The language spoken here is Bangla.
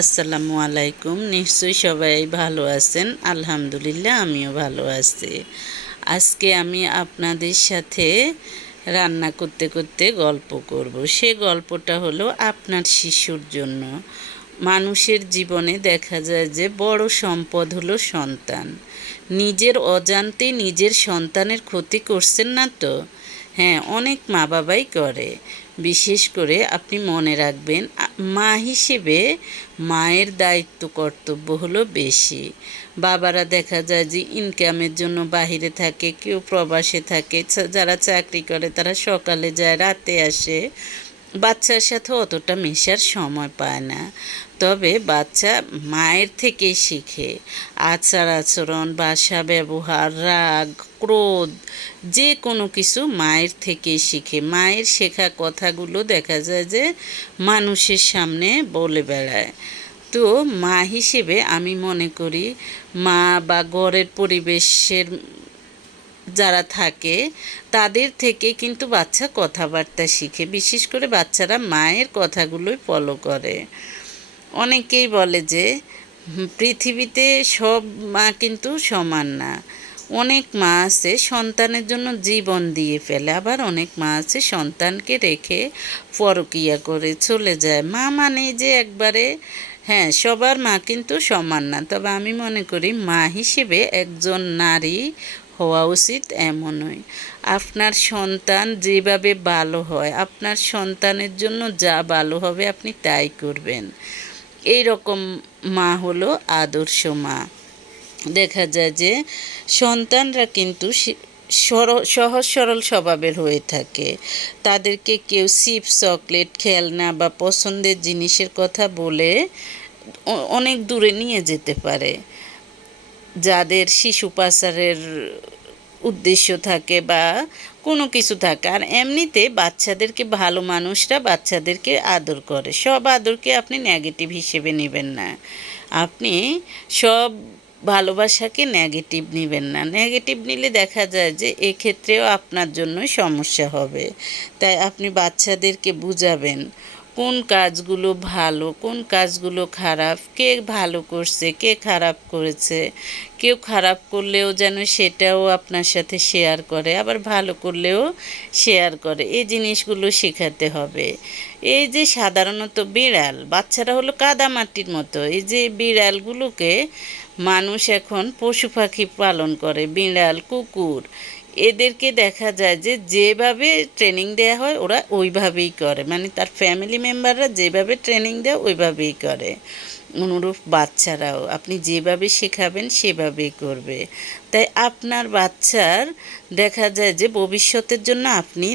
আসসালামু আলাইকুম। নিশ্চয়ই সবাই ভালো আছেন। আলহামদুলিল্লাহ আমিও ভালো আছি। আজকে আমি আপনাদের সাথে রান্না করতে করতে গল্প করব। সে গল্পটা হলো আপনার শিশুর জন্য। মানুষের জীবনে দেখা যায় যে বড় সম্পদ হলো সন্তান। নিজের অজান্তে নিজের সন্তানের ক্ষতি করছেন না তো? হ্যাঁ, অনেক মা বাবাই করে। বিশেষ করে আপনি মনে রাখবেন, মা হিসেবে মায়ের দায়িত্ব কর্তব্য হলো বেশি। বাবারা দেখা যায় যে ইনকামের জন্য বাহিরে থাকে, কেউ প্রবাসে থাকে, যারা চাকরি করে তারা সকালে যায় রাতে আসে, বাচ্চার সাথে অতটা মেশার সময় পায় না। তবে বাচ্চা মায়ের থেকেই শিখে। আচার আচরণ, ভাষা ব্যবহার, রাগ, ক্রোধ, যে কোনো কিছু মায়ের থেকেই শিখে। মায়ের শেখা কথাগুলো দেখা যায় যে মানুষের সামনে বলে বেড়ায়। তো মা হিসেবে আমি মনে করি মা বা ঘরের পরিবেশের যারা থাকে তাদের থেকে কিন্তু বাচ্চা কথাবার্তা শিখে। বিশেষ করে বাচ্চারা মায়ের কথাগুলোই ফলো করে। অনেকেই বলে যে পৃথিবীতে সব মা কিন্তু সমান না। অনেক মা আছে সন্তানের জন্য জীবন দিয়ে ফেলে, আবার অনেক মা আছে সন্তানকে রেখে পরকীয়া করে চলে যায়। মা মানে যে একবারে, হ্যাঁ, সবার মা কিন্তু সমান না। তবে আমি মনে করি মা হিসেবে একজন নারী হওয়া উচিত এমনই। আপনার সন্তান যেভাবে ভালো হয়, আপনার সন্তানের জন্য যা ভালো হবে আপনি তাই করবেন। এই রকম মা হলো আদর্শ মা। দেখা যায় যে সন্তানরা কিন্তু সহজ সরল স্বভাবের হয়ে থাকে। তাদেরকে কেউ চিপস, চকলেট, খেলনা বা পছন্দের জিনিসের কথা বলে অনেক দূরে নিয়ে যেতে পারে। যাদের শিশু পাচারের উদ্দেশ্য থাকে বা কোনো কিছু থাকে। আর এমনিতে বাচ্চাদেরকে ভালো মানুষরা বাচ্চাদেরকে আদর করে। সব আদরকে আপনি নেগেটিভ হিসেবে নেবেন না। আপনি সব ভালোবাসাকে নেগেটিভ নেবেন না। নেগেটিভ নিলে দেখা যায় যে এক্ষেত্রেও আপনার জন্যই সমস্যা হবে। তাই আপনি বাচ্চাদেরকে বুঝাবেন কোন কাজগুলো ভালো, কোন কাজগুলো খারাপ, কে ভালো করছে, কে খারাপ করেছে। কেউ খারাপ করলেও যেন সেটাও আপনার সাথে শেয়ার করে, আবার ভালো করলেও শেয়ার করে। এই জিনিসগুলো শেখাতে হবে। এই যে সাধারণত বিড়াল, বাচ্চারা হলো কাদামাটির মতো। এই যে বিড়ালগুলোকে মানুষ এখন পশু পাখি পালন করে, বিড়াল, কুকুর, এদেরকে দেখা যায় যে যেভাবে ট্রেনিং দেওয়া হয় ওরা ওইভাবেই করে। মানে তার ফ্যামিলি মেম্বাররা যেভাবে ট্রেনিং দেয় ওইভাবেই করে। অনুরূপ বাচ্চারাও আপনি যেভাবে শেখাবেন সেভাবেই করবে। তাই আপনার বাচ্চার দেখা যায় যে ভবিষ্যতের জন্য আপনি